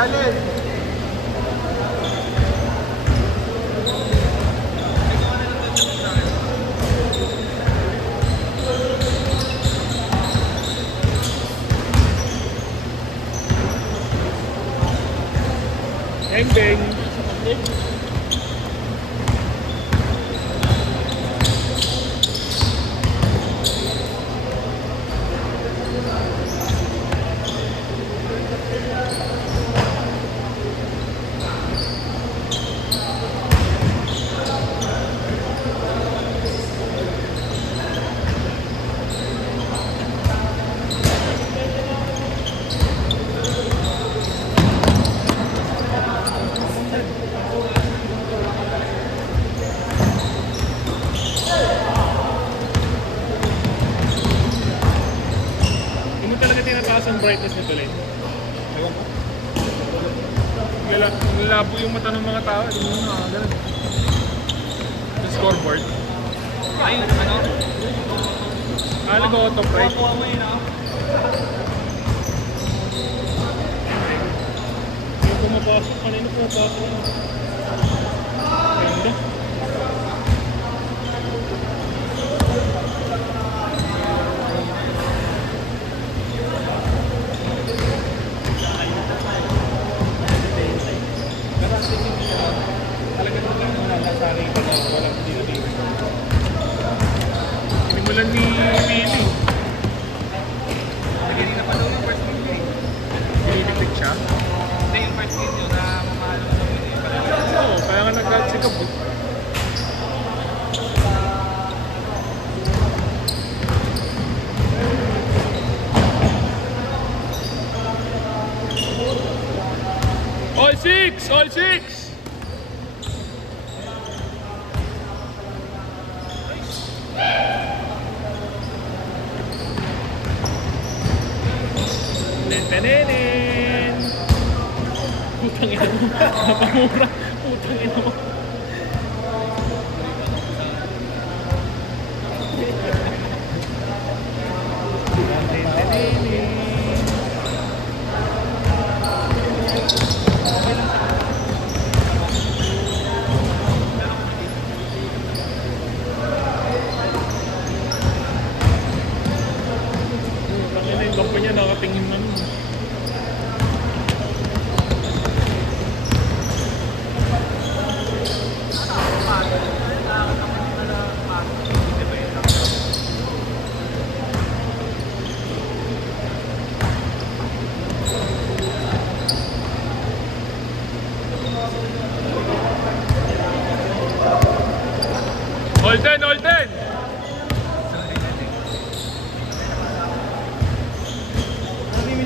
Alin? Beng beng. Hindi mo talaga tinataas ang brightness nito, Len. Ewan ko. Labo yung mata ng mga tao. Hindi mo na ganun. Yung scoreboard. Ay, ano? Nag-auto bright. Kuha mo yun, ah. Yung pumapasok. Kanina pumapasok. Ganda. Talagang wala na sa akin na walang dito. Sinimulan ni Willie. Nagiging na pa daw yung first game eh. Diniditig siya. Hindi yung first game yun na mamahalo sa video yung pala. Oo, kaya nga nag-check-up. All six! All six! Nenenenen! Putang ina mo. Napamura. Putang ina mo. Nenenenen. Tangina yung bangko niya nakatingin na nun. All 10, all 10!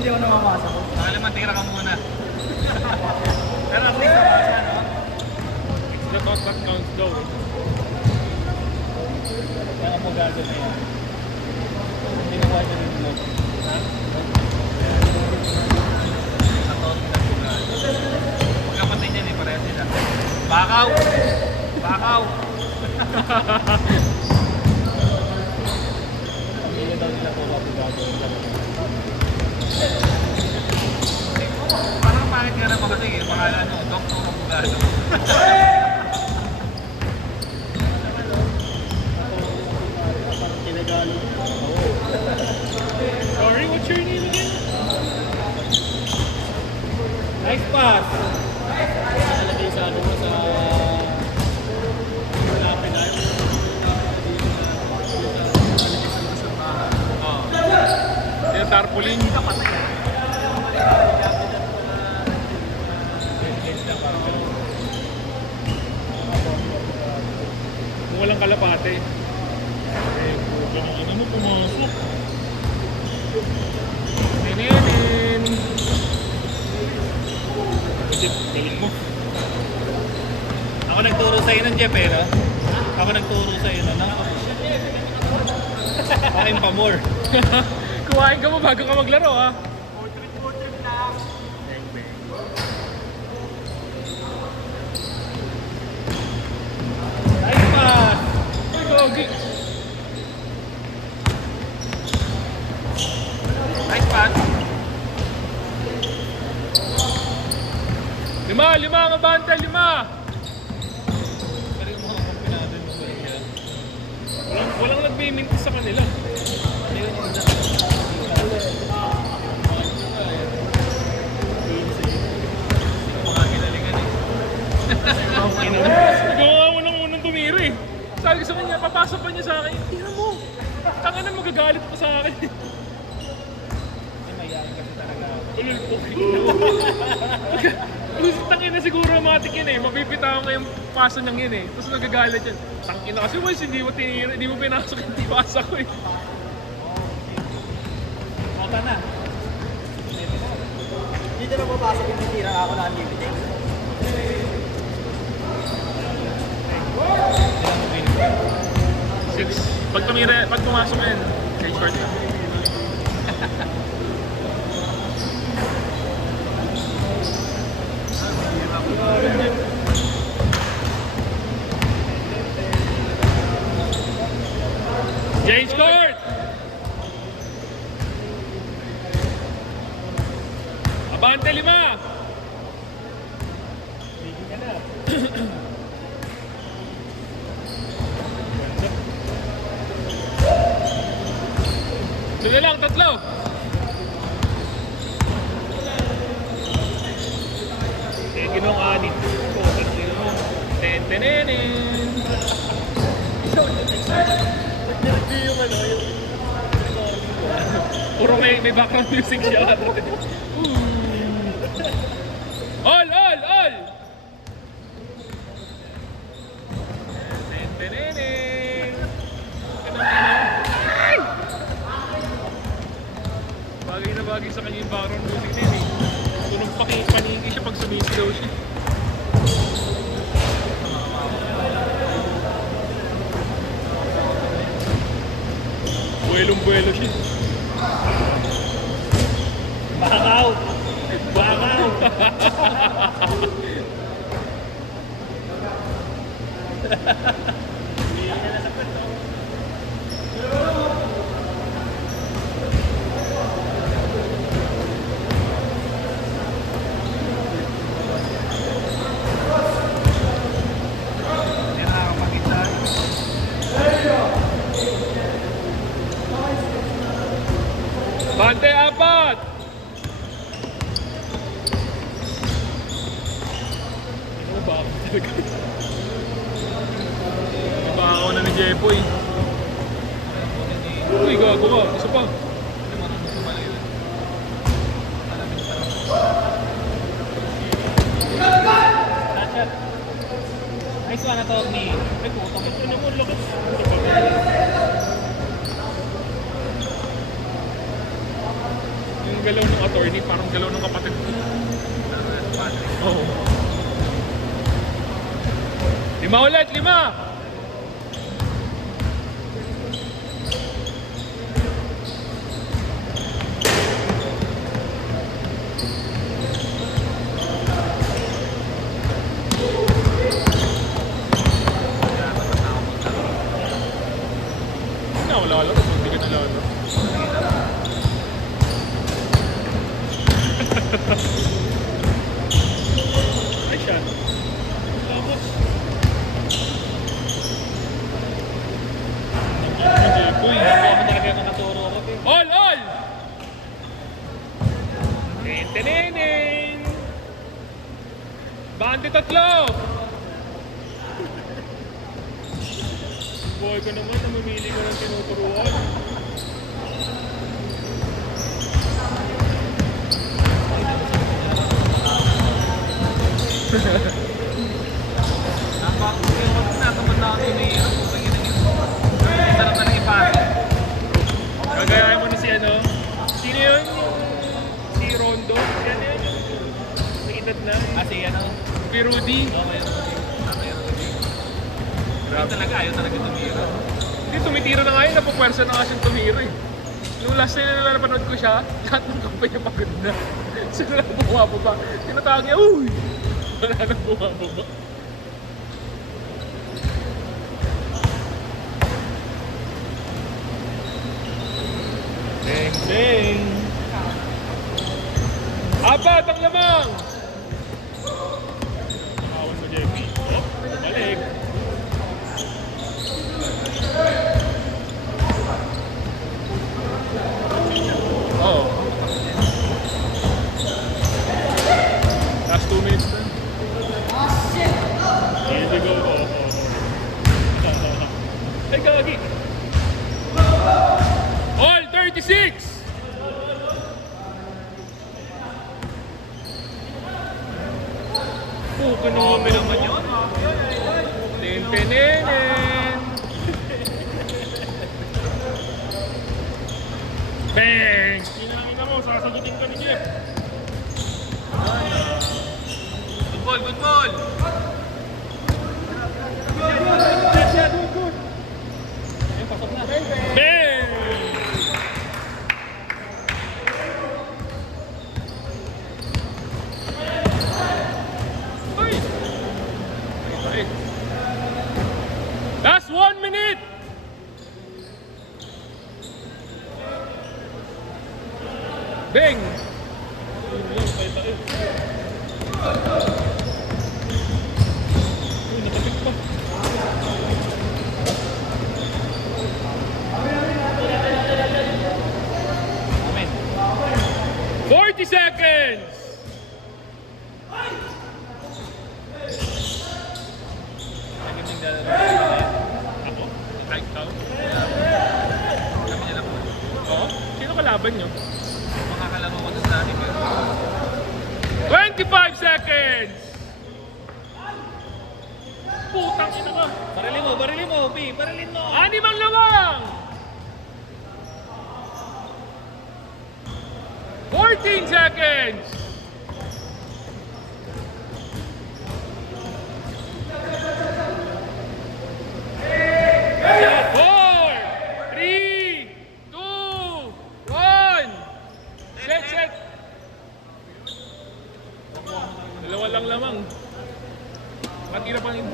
Hindi ako namamasa ko. Alam, tira ka muna. Pero at least namasa, no? It's the thought that counts daw. Kaya mo gagawin na yan. Hindi na kaya rin mo. Magkapatid yan eh, pareha sila. Bakaw! Bakaw! Pamilya daw nila po gagawin talaga. Parang pangit nga naman kasi pangalan nyo, Dr. Abogado. Parang kinagalo. Sorry, what's your name again? Nice pass! Nakalagay sa ano mo sa... Malapit na yun. Yung tarpaulin. Kung walang kalapate. Eh, puto ng ano mo pumasok. Nenenen! Jeff, galing mo. Ako nagturo sa'yo ng Jeff eh, no? Ako nagturo sa'yo no? Pakin pa more. Kuhain ka mo bago ka maglaro, ha? Portrait lang. Bang, bang. Nice pass! Uy, gogi! Nice pass! Lima ang abante, 5. Pero yung mga kombinado yung balik yan. Walang nagme-mintis sa kanila. Ayun yung isa. Mga ginalingan eh. Nagawa mo nang unang tumira eh. Sabi ko sa kanya, papasok pa niya sa akin. Tira mo. Tanga na magagalit pa sa akin. Ay, mayayain kasi talaga. Ulul po. Tangin na siguro matik yun eh. Mapipita ko ngayong pasa niyang yun eh. Tapos nagagalit yan. Tangin na kasi boys, hindi mo tinira, hindi mo pinasok yung pasa ko eh. Mata na. Dito na papasok yung titira ako na unlimited. Ilang mo binigay? 6. Pag tumira, pag pumasok na yun, kay short na. James Court! Abante 5! Bigyan ka na. Ito na lang, 3. Eh, ginong anit. Tentenenen! Nag-review yung ano, yung Puro may background music siya. All! Tentenenen! Ay! Bagay na bagay sa kanya yung background music na yun eh. Tunong paningin siya pag sumisigaw siya. Buelong-buelo siya. bakaw. Bakaw. Hindi nakakapagkita. Bante 4! Ano ba ako talaga? Bakaw na ni Jepoy. Uy, gago ka. Isa pa. Shot. Nice one na to ni. Ay, puto. Ito naman, lakas. Yung galaw ng attorney, parang galaw ng kapatid ko. Oo. 5 ulit, 5! Hindi na ako lalaro, hindi ka na lalaro. Ay, siya. Tapos. Uy, ako talaga yung nakaturo ko. All! Tentenenen! Bante 3! Boy ko naman, namamili ko ng tinuturuan. Nataman na kami ni sarap na nang ipasok. Gagayahin mo ni si ano? Sino yun? Si Rondo? Yan yun. May edad na. Kasi ano, Si Rudy. okay. Grabe talaga, ayaw talaga tumira. Hindi, tumitira na nga yun. Napupwersa na nga siyang tumira eh. Nung last time na napanood ko siya, lahat ng kampay niya maganda. Sila lang bumababa. Tinatawag niya, uy! Wala nang bumababa. Beng! Apat ang lamang! Grabe naman yun. Tentenenen. Bang! Ina mo, sasagutin ka ni Jeff. Good ball, good ball. Bang! Ay! Ay! Last 1 minute! Bang! Uy, nakapit pa. Amen. 40 seconds! Naging dalawa. Ako? Ay, ikaw? Kami nila po. Oo? Sino kalaban nyo? Makakalaro ko sa atin. 25 seconds! Putang ina ka! Barilin mo, P. Barilin mo. 6 ang lamang! 14 seconds! Four, three, two, one. Set. Dalawa lang lamang. Matira pa rin.